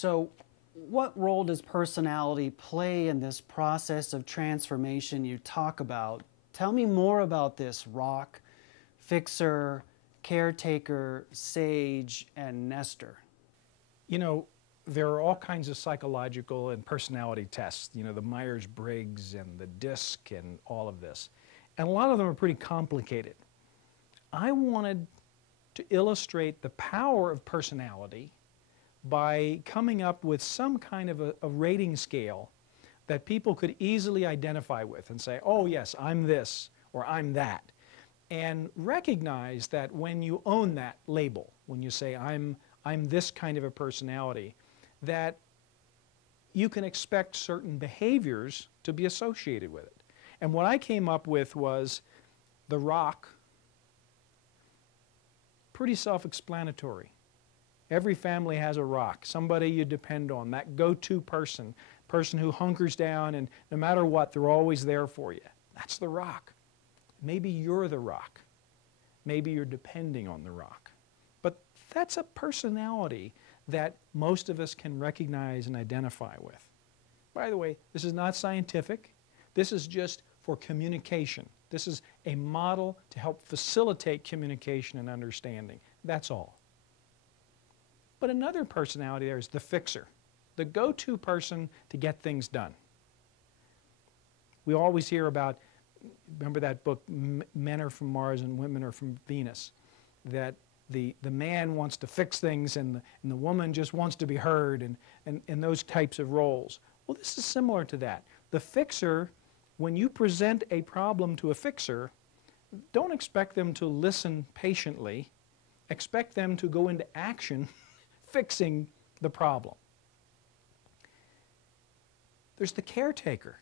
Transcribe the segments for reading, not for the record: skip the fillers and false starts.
So, what role does personality play in this process of transformation you talk about? Tell me more about this rock, fixer, caretaker, sage, and nester. You know, there are all kinds of psychological and personality tests, you know, the Myers-Briggs and the DISC and all of this. And a lot of them are pretty complicated. I wanted to illustrate the power of personality by coming up with some kind of a rating scale that people could easily identify with and say, oh yes, I'm this or I'm that. And recognize that when you own that label, when you say I'm this kind of a personality, that you can expect certain behaviors to be associated with it. And what I came up with was the rock, pretty self-explanatory. Every family has a rock, somebody you depend on, that go-to person who hunkers down and no matter what, they're always there for you. That's the rock. Maybe you're the rock. Maybe you're depending on the rock. But that's a personality that most of us can recognize and identify with. By the way, this is not scientific. This is just for communication. This is a model to help facilitate communication and understanding. That's all. But another personality there is the fixer, the go-to person to get things done. We always hear about, remember that book, Men Are From Mars and Women Are From Venus, that the man wants to fix things and the woman just wants to be heard and those types of roles. Well, this is similar to that. The fixer, when you present a problem to a fixer, don't expect them to listen patiently. Expect them to go into action fixing the problem. There's the caretaker,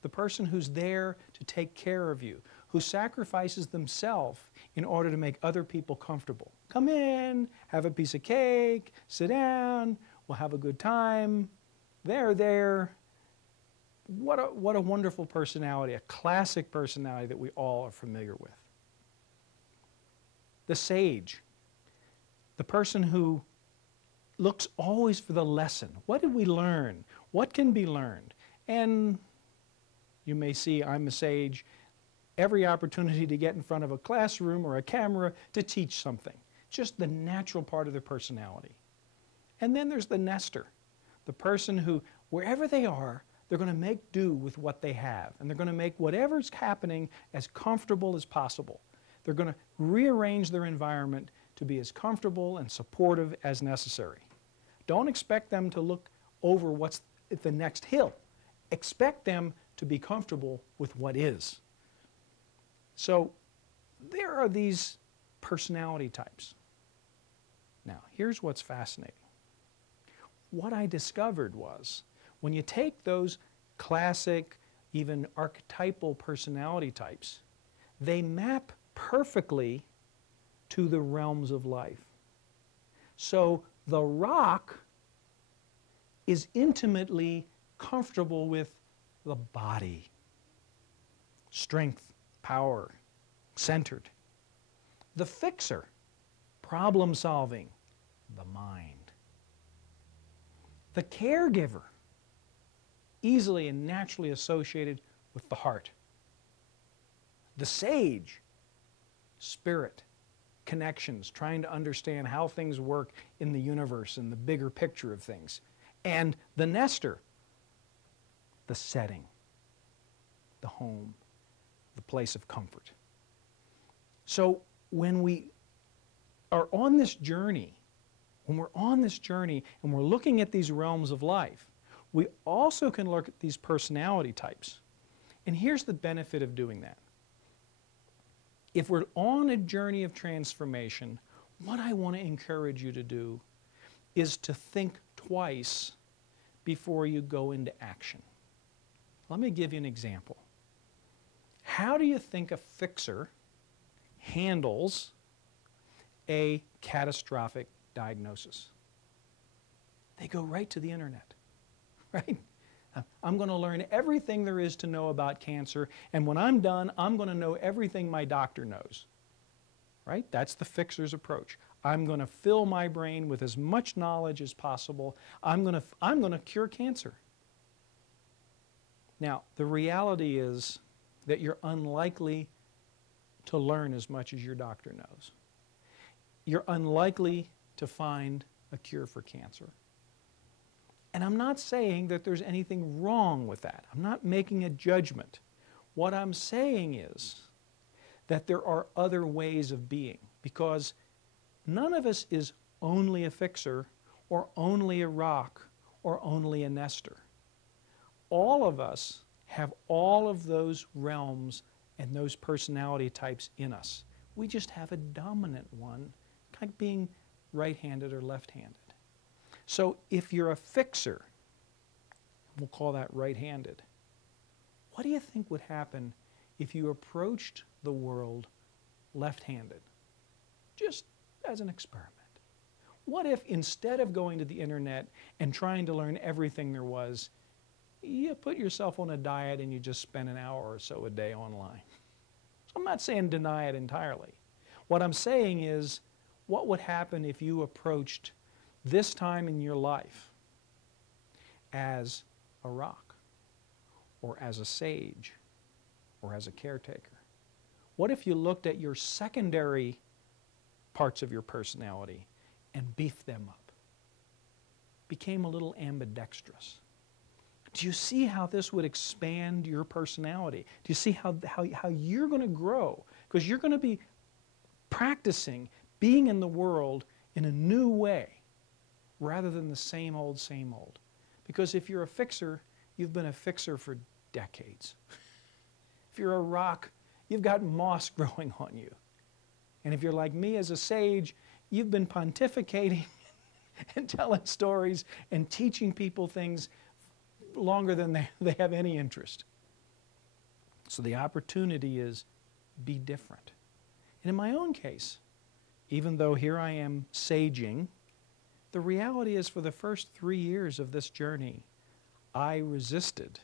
the person who's there to take care of you, who sacrifices themselves in order to make other people comfortable. Come in, have a piece of cake, sit down, we'll have a good time. There. What a wonderful personality, a classic personality that we all are familiar with. The sage, the person who looks always for the lesson. What did we learn? What can be learned? And you may see I'm a sage, every opportunity to get in front of a classroom or a camera to teach something. Just the natural part of their personality. And then there's the nester, the person who, wherever they are, they're going to make do with what they have. And they're going to make whatever's happening as comfortable as possible. They're going to rearrange their environment to be as comfortable and supportive as necessary. Don't expect them to look over what's at the next hill. Expect them to be comfortable with what is. So there are these personality types. Now, here's what's fascinating. What I discovered was when you take those classic, even archetypal personality types, they map perfectly to the realms of life. So the rock is intimately comfortable with the body. Strength, power, centered. The fixer, problem solving, the mind. The caregiver, easily and naturally associated with the heart. The sage, spirit, connections, trying to understand how things work in the universe and the bigger picture of things. And the nester, the setting, the home, the place of comfort. So when we are on this journey, when we're on this journey and we're looking at these realms of life, we also can look at these personality types. And here's the benefit of doing that. If we're on a journey of transformation, what I want to encourage you to do is to think twice before you go into action. Let me give you an example. How do you think a fixer handles a catastrophic diagnosis? They go right to the internet, right? I'm going to learn everything there is to know about cancer, and when I'm done, I'm going to know everything my doctor knows, right? That's the fixer's approach. I'm going to fill my brain with as much knowledge as possible. I'm going to cure cancer. Now, the reality is that you're unlikely to learn as much as your doctor knows. You're unlikely to find a cure for cancer. And I'm not saying that there's anything wrong with that. I'm not making a judgment. What I'm saying is that there are other ways of being, because none of us is only a fixer or only a rock or only a nester. All of us have all of those realms and those personality types in us. We just have a dominant one, like being right-handed or left-handed. So if you're a fixer, we'll call that right-handed, what do you think would happen if you approached the world left-handed? Just as an experiment. What if instead of going to the internet and trying to learn everything there was, you put yourself on a diet and you just spend an hour or so a day online? So I'm not saying deny it entirely. What I'm saying is, what would happen if you approached this time in your life as a rock, or as a sage, or as a caretaker? What if you looked at your secondary parts of your personality and beefed them up? Became a little ambidextrous. Do you see how this would expand your personality? Do you see how you're going to grow? Because you're going to be practicing being in the world in a new way rather than the same old, same old. Because if you're a fixer, you've been a fixer for decades. If you're a rock, you've got moss growing on you. And if you're like me as a sage, you've been pontificating and telling stories and teaching people things longer than they have any interest. So the opportunity is be different. And in my own case, even though here I am saging, the reality is for the first 3 years of this journey, I resisted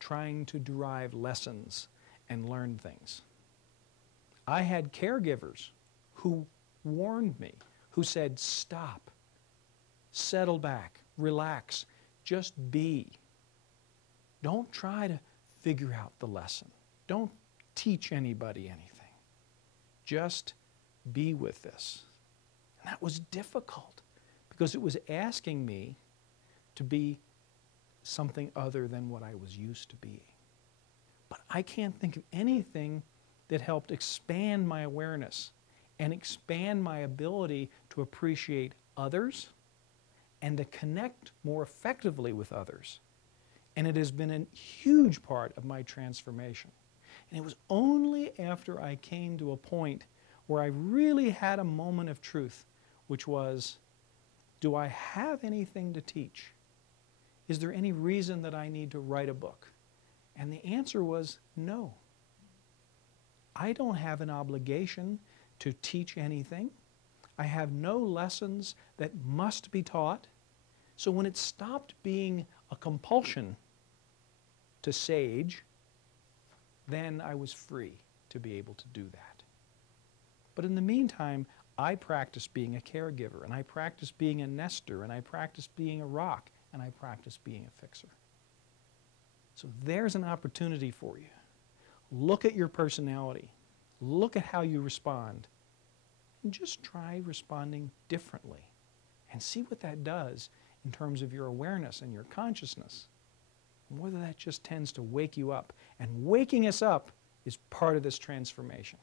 trying to derive lessons and learn things. I had caregivers who warned me, who said, stop, settle back, relax, just be. Don't try to figure out the lesson. Don't teach anybody anything. Just be with this. And that was difficult because it was asking me to be something other than what I was used to being. But I can't think of anything that helped expand my awareness and expand my ability to appreciate others and to connect more effectively with others. And it has been a huge part of my transformation. And it was only after I came to a point where I really had a moment of truth, which was, do I have anything to teach? Is there any reason that I need to write a book? And the answer was no. I don't have an obligation to teach anything. I have no lessons that must be taught. So when it stopped being a compulsion to sage, then I was free to be able to do that. But in the meantime, I practiced being a caregiver, and I practiced being a nester, and I practiced being a rock, and I practiced being a fixer. So there's an opportunity for you. Look at your personality. Look at how you respond. And just try responding differently and see what that does in terms of your awareness and your consciousness. And whether that just tends to wake you up. And waking us up is part of this transformation.